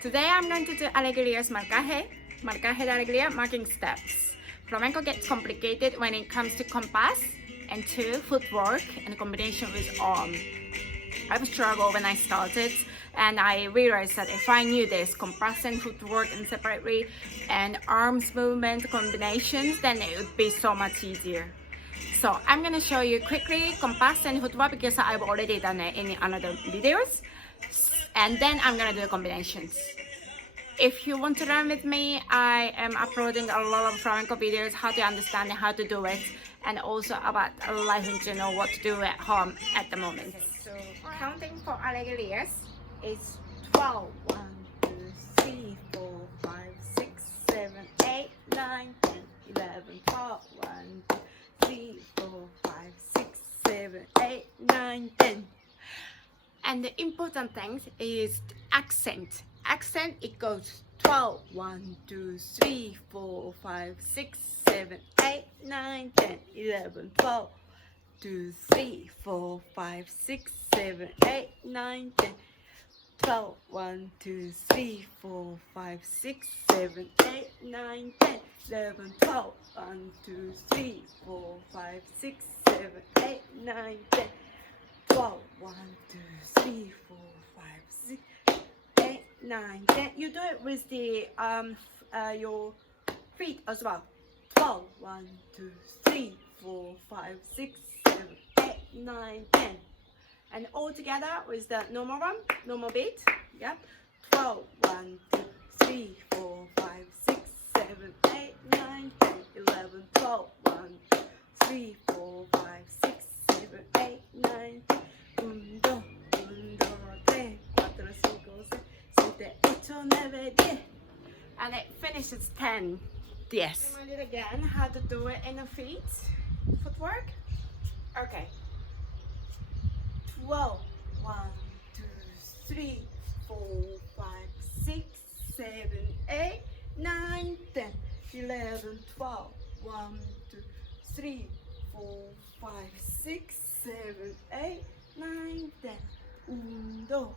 Today I'm going to do Alegrías marcaje, marcaje de alegría, marking steps. Flamenco gets complicated when it comes to compás and to footwork and combination with arm. I've struggled when I started, and I realized that if I knew this compás and footwork and separately and arms movement combinations, then it would be so much easier. So I'm going to show you quickly compás and footwork because I've already done it in another videos, and then I'm going to do combinations. If you want to learn with me, I am uploading a lot of flamenco videos, how to understand and how to do it, and also about life in general, what to do at home at the moment. So counting for Alegrías is 12. 1, 2, 3, 4, 5, 6, 7, 8, 9, 10, 11, 12. 1, 2, 3, 4, 5, 6, 7, 8, 9, 10. And the important thing is accent. Accent, it goes 12. 1, 2, 3, 4, 5, 6, 7, 8, 9, 10, 11, 12. 2, 3, 4, 5, 6, 7, 8, 9, 10, 12. 1, 2, 3, 4, 5, 6, 7, 8, 9, 10, 11, 12. 1, 2, 3, 4, 5, 6, 7, 8, 9, 10, 12. 1, 2, 3, 4, 5, 6, 8, 9, 10. You do it with the your feet as well. 12. 1, 2, 3, 4, 5, 6, 7, 8, 9, 10. And all together with the normal one, normal beat. Yeah. 12. 1, 2, 3, 4, 5, 6, 7, 8, 9, 10, 11, 12. 1, 2, 3, 4, 5, 6, 7, 8, 9, 10. 1, 2, 3, 4, 5, 6, 7, 8, 9, 10. And it finishes 10. Yes. Remind it again how to do it in the feet. Footwork. Okay. 12. 1, 2, 3, 4, 5, 6, 7, 8, 9, 10, 11, 12. 1, 2, 3, 4, 5, 6, 7, 8, 9, 10. 1, 2,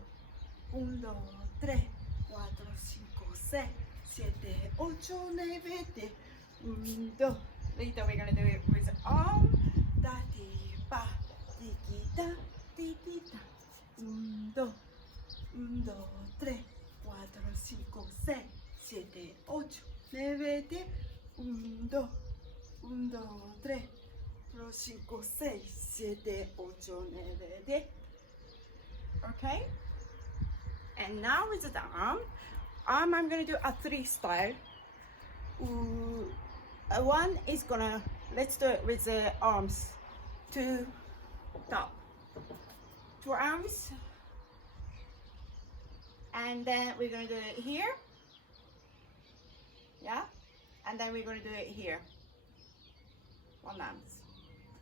1, 2, 3, 4, 5, 6, 7, 8, 9, 10. 1, 2. Later we're gonna do it with arm. Da di ba, di di da, di di da. 1, 2, 1, 2, 3, 4, 5, 6, 7, 8, 9, 10. 1, 2, 1, 2, 3, 4, 5, 6, 7, 8, 9, 10. Okay? And now with the arm, I'm gonna do a 3 style. One is gonna, let's do it with the arms. 2 top. 2 arms. And then we're gonna do it here. Yeah? And then we're gonna do it here. 1 arms.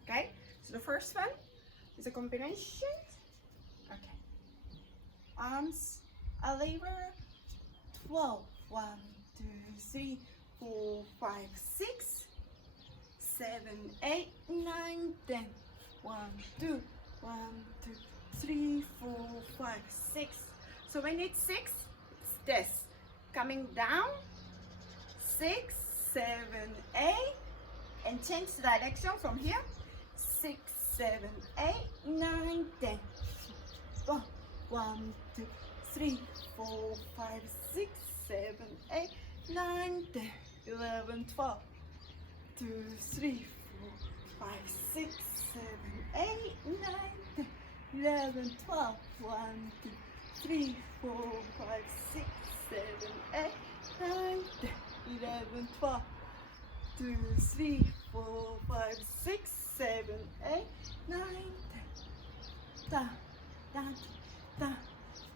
Okay? So the first one is a combination. Okay. Arms, a lever, 12. 1, 2, 3, 4, 5, 6, 7, 8, 9, 10. 1, 2, 1, 2, 3, 4, 5, 6. So when it's 6, it's this. Coming down, 6, 7, 8, and change the direction from here. 6, 7, 8, 9, 10. 1, 2, 3, 4, 5, 6, 7, 8, 9, 10, 11, 12. 2, 3, 4, 5, 6, 7, 8, 9, 10, 11, 12. 1, 2, 3, 4, 5, 6, 7, 8, 9, 10, 11, 12. 2, 3, 4, 5, 6, 7, 8, 9, 10. Da, da, da,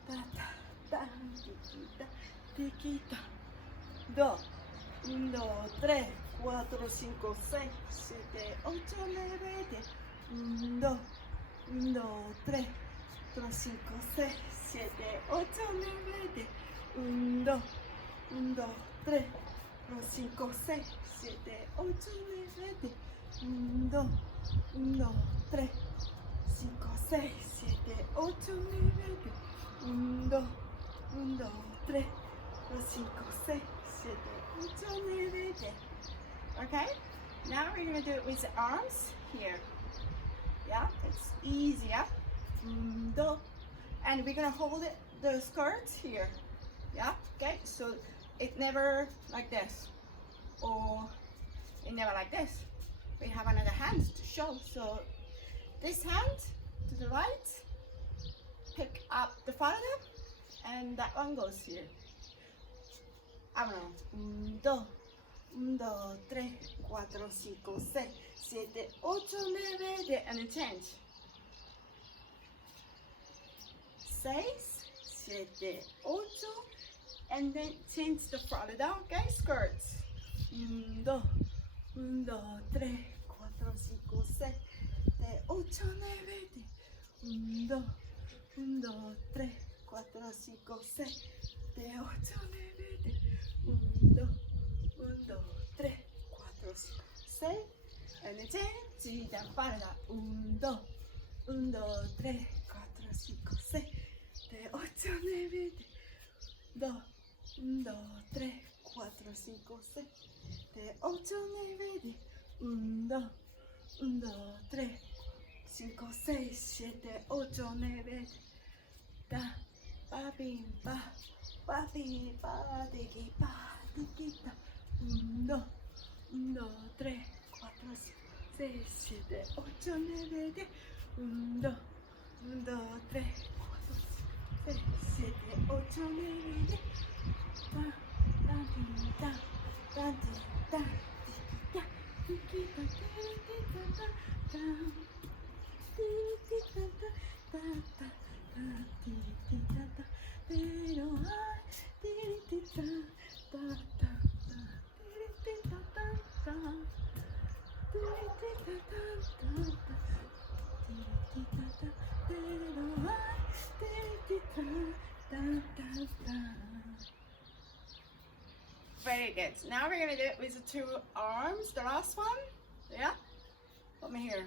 da, da, da, tiki, da. 2, 1, 2, 3, 4, 5, 6, 7, 8, 9, 10. 1, 2, 1, 2, 3, 4, 5, 6, 7, 8, 9, 10. 1, 2, 1, 2, 3, 4, 5, 6, 7, 8, 9, 10. 1, 2, 1, 2, 3, 5, 6, 7, 8, 9, 10. 1, 2, 1, 2, 3, 5, 6, 7, 8, 9, 10. Okay? Now we're going to do it with the arms here. Yeah, it's easier. And we're going to hold it, the skirt here. Yeah, okay? So it never like this. Or it never like this. We have another hand to show. So this hand to the right, pick up the falda, and that one goes here. Vámonos. 1, 2, 1, 2, 3, 4, 5, 6, 7, 8, 9, 10, and then change. 6, 7, 8, and then change the falda, okay? Skirts. 1, 2, 1, 2, 3, 4, 5, 6, 7, 8, 9, 10. 1, 2, 1, 2, 3, 4, 5, 6, 7, 8, 9, 10. 1, 2, 1, 2, 3, 4, 5, 6, and then change the falda. 1, 2, 1, 2, 3, 4, 5, 6, 7, 8, 9, 10. 2, 1, 2, 3, 4, 5, 6, 7, 8, 9, 10. 1, 2, 1, 2, 3, 5, 6, 7, 8, 9, 10. Da, pa, bim, pa, pa, bim, pa, digi, pa, digi, da. 1, 2, 1, 2, 3, 4, 5, 6, 7, 8, 9, 10. 1, 2, 1, 2, 3, 4, 5, 6, 7, 8, 9, 10. Da, da, di, da, da, di, da, di, da, digi, da, di, da, da, da. Very good. Now we're going to do it with the two arms. The last one. Yeah? Put me here.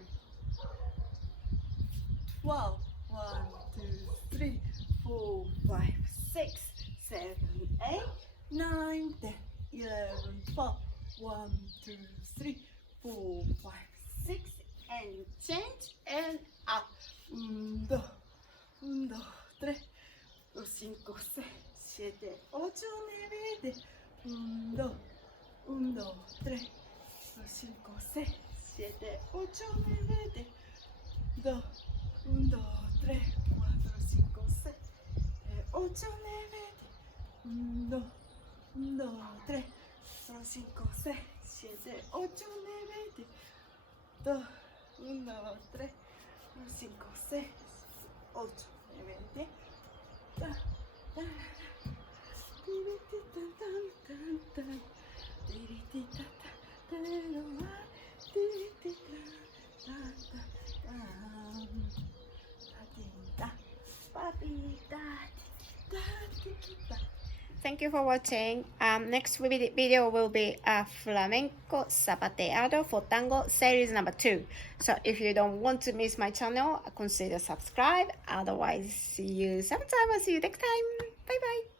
12, 1, 2, 3, 4, 5, 6, 7, 8, 9, 10, 11, 12, 1, 2, 3, 4, 5, 6, and change and up. 1, 2, 1, 2, 3, 4, 5, 6, 7, 8, 9, 10. 1, 2, 1, 2, 3, 4, 5, 6, 7, 8, 9, 10. 2, 1, 2, 3, 4, 5, 6, 8, 9, 10. 1, 2, 1, 2, 3, 4, 5, 6, 7, 8, 9, 10. 2, 1, 2, 3, 4, 5, 6, 8, 9, 10. Da, da, da. Thank you for watching. Next video will be a flamenco zapateado for tango series number 2. So if you don't want to miss my channel, consider subscribe. Otherwise, see you sometime. I'll see you next time. Bye bye.